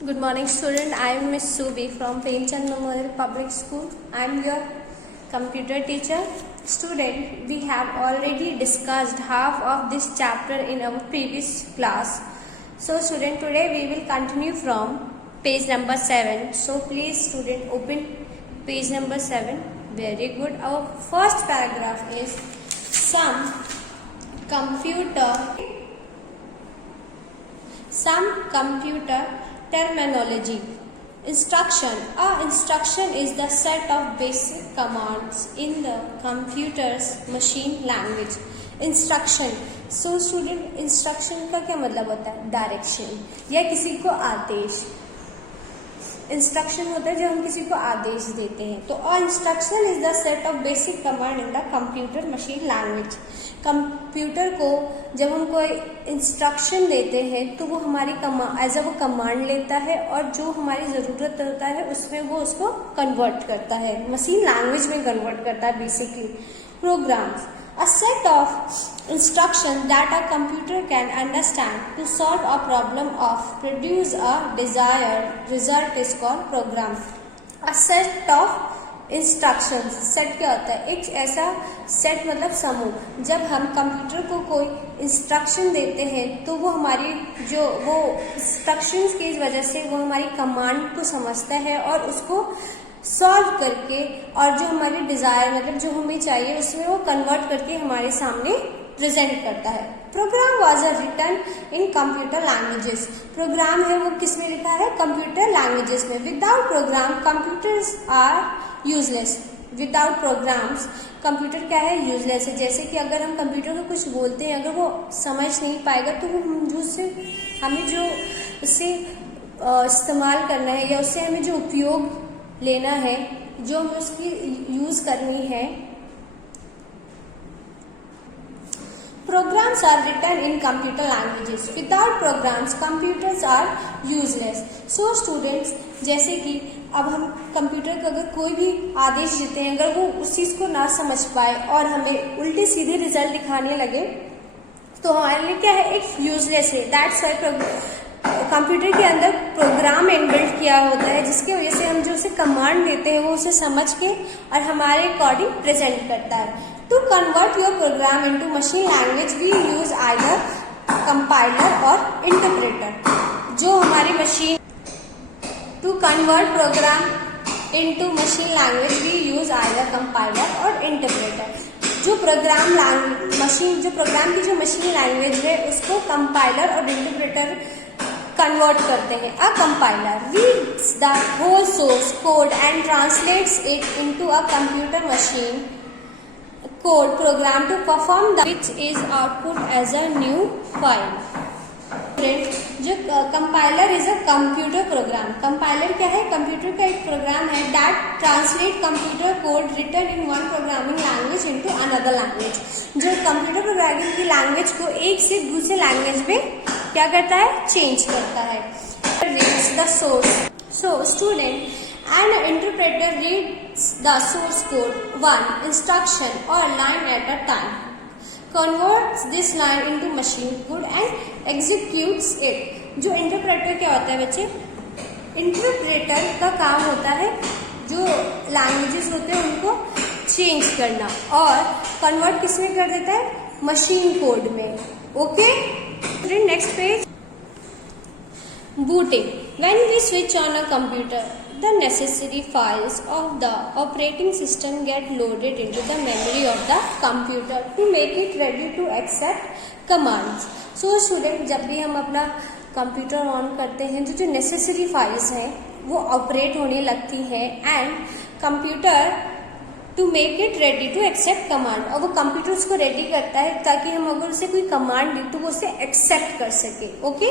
Good morning, student. I am Miss Subi from Premchand Memorial Public School. I am your computer teacher. Student, we have already discussed half of this chapter in our previous class. So, student, today we will continue from page number 7. So, please, student, open page number 7. Very good. Our first paragraph is some computer terminology. Instruction. A instruction is the set of basic commands in the computer's machine language. Instruction. So student, instruction का क्या मतलब होता है? Direction या किसी को आदेश. Instruction होता है जब हम किसी को आदेश देते हैं. तो a instruction is the set of basic command in the computer machine language. Computer को जब हम कोई इंस्ट्रक्शन देते हैं तो वो हमारी एज अ वो कमांड लेता है और जो हमारी ज़रूरत होता है उसमें वो उसको कन्वर्ट करता है, मशीन लैंग्वेज में कन्वर्ट करता है. Basically programs, a set of instructions that a computer can understand to solve a problem or produce a desired result is called program. A set of instructions. Set क्या होता है? एक ऐसा set मतलब समूह. जब हम कंप्यूटर को कोई इंस्ट्रक्शन देते हैं तो वो हमारी जो वो इंस्ट्रक्शंस की वजह से वो हमारी कमांड को समझता है और उसको सॉल्व करके और जो हमारी डिजायर मतलब जो हमें चाहिए उसमें वो कन्वर्ट करके हमारे सामने प्रेजेंट करता है. Program was written in computer languages. Program है वो किस में लिखा है? कंप्यूटर लैंग्वेजेस में. Without program computers are useless. Without programs computer क्या है? यूजलेस है. जैसे कि अगर हम कंप्यूटर को कुछ बोलते हैं, अगर वो समझ नहीं पाएगा तो वो हमें जो उससे इस्तेमाल करना है या उससे हमें जो उपयोग लेना है, जो हमें उसकी यूज करनी है. Programs are written in computer languages. Without programs, computers are useless. So students, जैसे कि अब हम कंप्यूटर का अगर कोई भी आदेश देते हैं, अगर वो उस चीज़ को ना समझ पाए और हमें उल्टे सीधे रिजल्ट दिखाने लगे तो हमारे लिए क्या है? एक यूजलेस है. दैट्स वाई कंप्यूटर के अंदर प्रोग्राम इनबिल्ट किया होता है जिसकी वजह से हम जो उसे कमांड देते हैं वो उसे समझ के और हमारे अकॉर्डिंग प्रेजेंट करता है. To convert your program into machine language, we use either compiler or interpreter. जो हमारी machine to convert program into machine language, we use either compiler or interpreter. जो प्रोग्राम की जो मशीन लैंग्वेज है उसको compiler और इंटरप्रेटर कन्वर्ट करते हैं. A compiler reads the whole source code and translates it into a computer machine code program to perform the which is output as a new file. जो compiler is a computer program. Compiler क्या है? Computer का एक program है that translate computer code written in one programming language into another language. जो computer programming की language को एक से दूसरे लैंग्वेज में क्या करता है? चेंज करता है. Reads the source. So student, an interpreter reads the source code, one instruction or line at a time, converts this line into machine code and executes it. जो इंटरप्रेटर क्या होता है बच्चे? इंटरप्रेटर का काम होता है जो लैंग्वेजेस होते हैं उनको चेंज करना और कन्वर्ट किस में कर देता है? मशीन कोड में. Okay, next page. booting. When we switch on a computer, the necessary files of the operating system get loaded into the memory of the computer to make it ready to accept commands. So student, जब भी हम अपना computer on करते हैं तो जो necessary files हैं वो ऑपरेट होने लगती हैं and computer to make it ready to accept command. और वो कंप्यूटर उसको रेडी करता है ताकि हम अगर उसे कोई कमांड दें तो वो उसे एक्सेप्ट कर सके. Okay,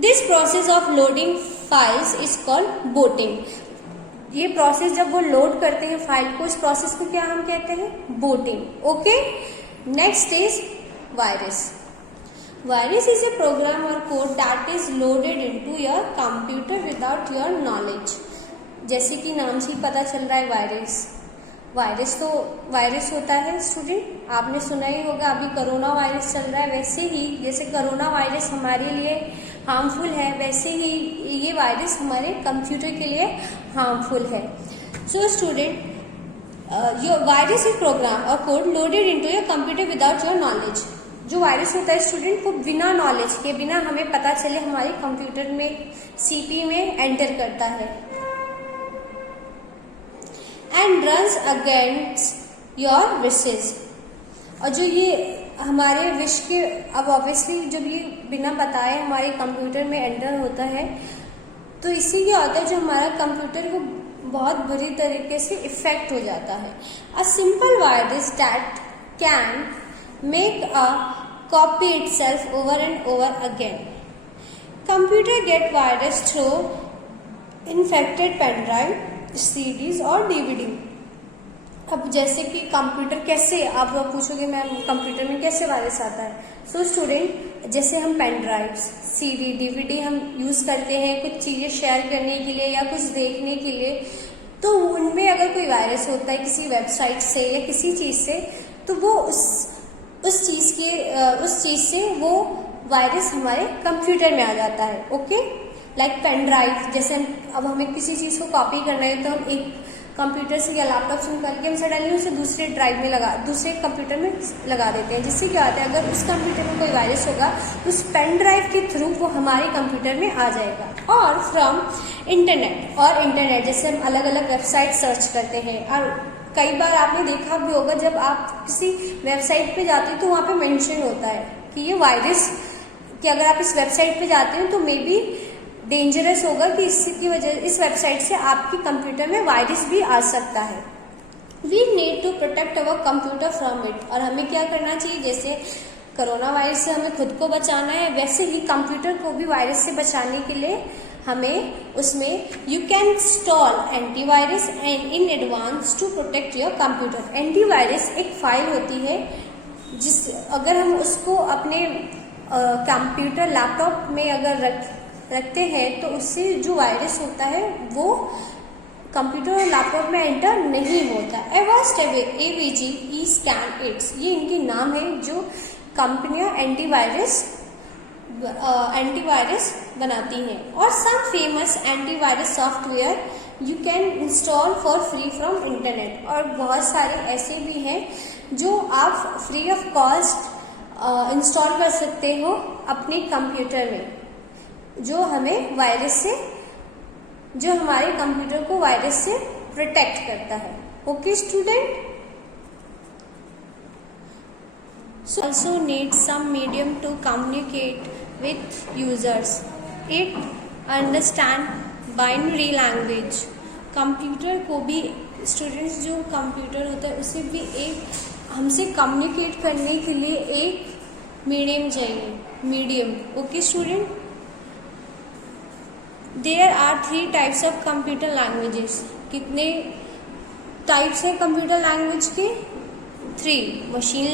this process of loading files is called booting. ये प्रोसेस जब वो लोड करते हैं फाइल को, इस प्रोसेस को क्या हम कहते हैं? Booting. Okay, next is virus. Virus is a program और code that is loaded into your computer without your knowledge. जैसे कि नाम से ही पता चल रहा है वायरस होता है स्टूडेंट. आपने सुना ही होगा अभी कोरोना वायरस चल रहा है. वैसे ही जैसे कोरोना वायरस हमारे लिए हार्मफुल है, वैसे ही ये वायरस हमारे कंप्यूटर के लिए हार्मफुल है। So student, your virus is program और code loaded into your computer without your knowledge. जो वायरस होता है स्टूडेंट, वो बिना नॉलेज के, बिना हमें पता चले हमारे कंप्यूटर में सीपी में एंटर करता है and runs against your wishes. और जो ये हमारे विश के, अब ऑब्वियसली जब ये बिना बताए हमारे कंप्यूटर में एंटर होता है तो इससे क्या होता है, जो हमारा कंप्यूटर वो बहुत बुरी तरीके से इफेक्ट हो जाता है। A simple virus that can make a copy itself over and over again. Computer get virus through infected pen drive, CDs और डीवीडी। अब जैसे कि कंप्यूटर कैसे, आप लोग पूछोगे मैम कंप्यूटर में कैसे वायरस आता है। सो स्टूडेंट, जैसे हम पेन ड्राइव्स, सीडी, डीवीडी हम यूज़ करते हैं कुछ चीज़ें शेयर करने के लिए या कुछ देखने के लिए, तो उनमें अगर कोई वायरस होता है किसी वेबसाइट से या किसी चीज़ से, तो वो उस चीज़ से वो वायरस हमारे कंप्यूटर में आ जाता है। ओके, लाइक पेन ड्राइव, जैसे अब हमें किसी चीज़ को कॉपी करना है तो हम एक कंप्यूटर से या लैपटॉप से करके हम सडनली उसे दूसरे कंप्यूटर में लगा देते हैं, जिससे क्या होता है, अगर उस कंप्यूटर में कोई वायरस होगा तो उस पेन ड्राइव के थ्रू वो हमारे कंप्यूटर में आ जाएगा। और फ्रॉम इंटरनेट जैसे हम अलग अलग वेबसाइट सर्च करते हैं, और कई बार आपने देखा भी होगा जब आप किसी वेबसाइट पे जाते हो तो वहाँ पे मेंशन होता है कि ये वायरस, कि अगर आप इस वेबसाइट पे जाते हो तो मे बी डेंजरस होगा, कि इसकी वजह इस वेबसाइट से आपके कंप्यूटर में वायरस भी आ सकता है। We need to protect our computer from it. और हमें क्या करना चाहिए, जैसे कोरोना वायरस से हमें खुद को बचाना है, वैसे ही कंप्यूटर को भी वायरस से बचाने के लिए हमें उसमें you can install antivirus and in advance to protect your computer. Antivirus एक फाइल होती है अगर हम उसको अपने कंप्यूटर लैपटॉप में अगर रखते हैं तो उससे जो वायरस होता है वो कंप्यूटर और लैपटॉप में एंटर नहीं होता। एवास्ट एवीजी, ई स्कैन एड्स, ये इनके नाम है जो कंपनियां एंटीवायरस बनाती हैं। और some famous antivirus software you can install for free from internet. और बहुत सारे ऐसे भी हैं जो आप फ्री ऑफ कॉस्ट इंस्टॉल कर सकते हो अपने कंप्यूटर में, जो हमें वायरस से, जो हमारे कंप्यूटर को वायरस से प्रोटेक्ट करता है। Okay student, so also need some medium to communicate with users. It understand binary language. Computer को भी स्टूडेंट्स, जो कंप्यूटर होता है उसे भी एक हमसे कम्युनिकेट करने के लिए एक मीडियम चाहिए, medium. Okay student, there are 3 types of computer languages. कितने टाइप्स है कंप्यूटर लैंग्वेज के? 3। Machine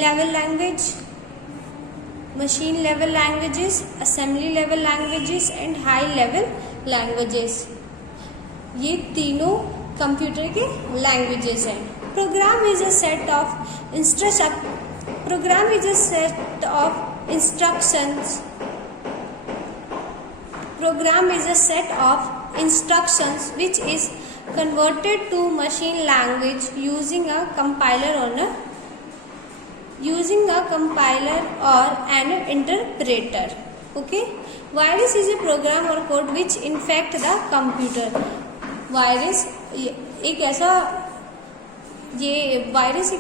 level languages, assembly level languages and high level languages. ये तीनों कंप्यूटर के लैंग्वेजेस हैं। Program is a set of instructions Program is a set of instructions which is converted to machine language using a compiler or an interpreter. Okay. Virus is a program or code which infect the computer. Virus एक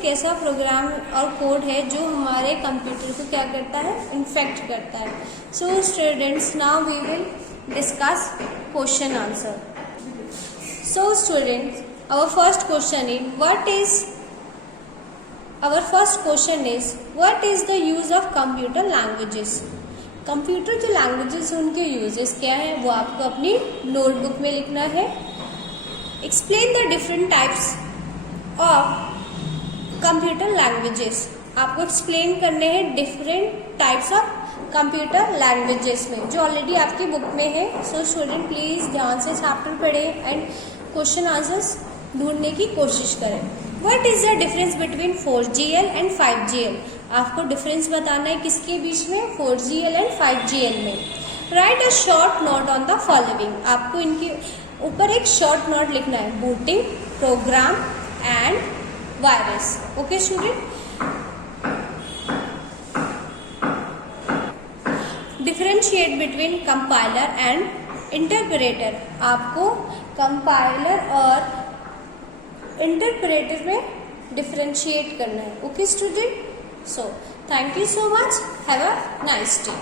ऐसा programme और code है जो हमारे computer को क्या करता है, इन्फेक्ट करता है। So students, now we will discuss question answer. So students, our first question is what is the use of computer languages? Computer जो लैंग्वेजेस हैं उनके यूजेस क्या है, वो आपको अपनी नोटबुक में लिखना है। Explain the different types of computer languages. आपको एक्सप्लेन करने हैं different types of computer languages में, जो ऑलरेडी आपकी बुक में है। सो स्टूडेंट प्लीज ध्यान से चैप्टर पढ़ें एंड क्वेश्चन आंसर्स ढूंढने की कोशिश करें। What is the difference between 4GL and 5GL? आपको डिफरेंस बताना है किसके बीच में, 4GL एंड 5GL में। Write a short note on the following, आपको इनके ऊपर एक शॉर्ट नोट लिखना है, booting, program and virus. Okay student, differentiate between compiler and interpreter, आपको कंपाइलर और इंटरप्रेटर में डिफरेंशिएट करना है। Okay student, so thank you so much, have a nice day.